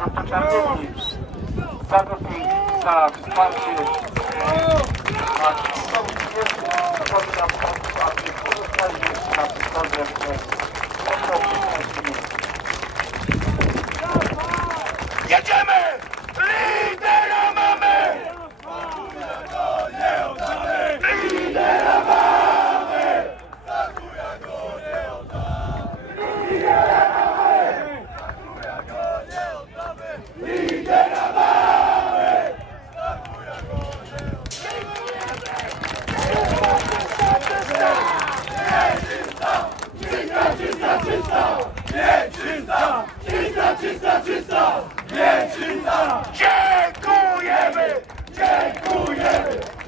rozpoczętymi. Za doping, za wsparcie. To jest, powinnam, aby pozostali jeszcze na tym drodze, Jedziemy! Dziękujemy! Dziękujemy! Dziękujemy!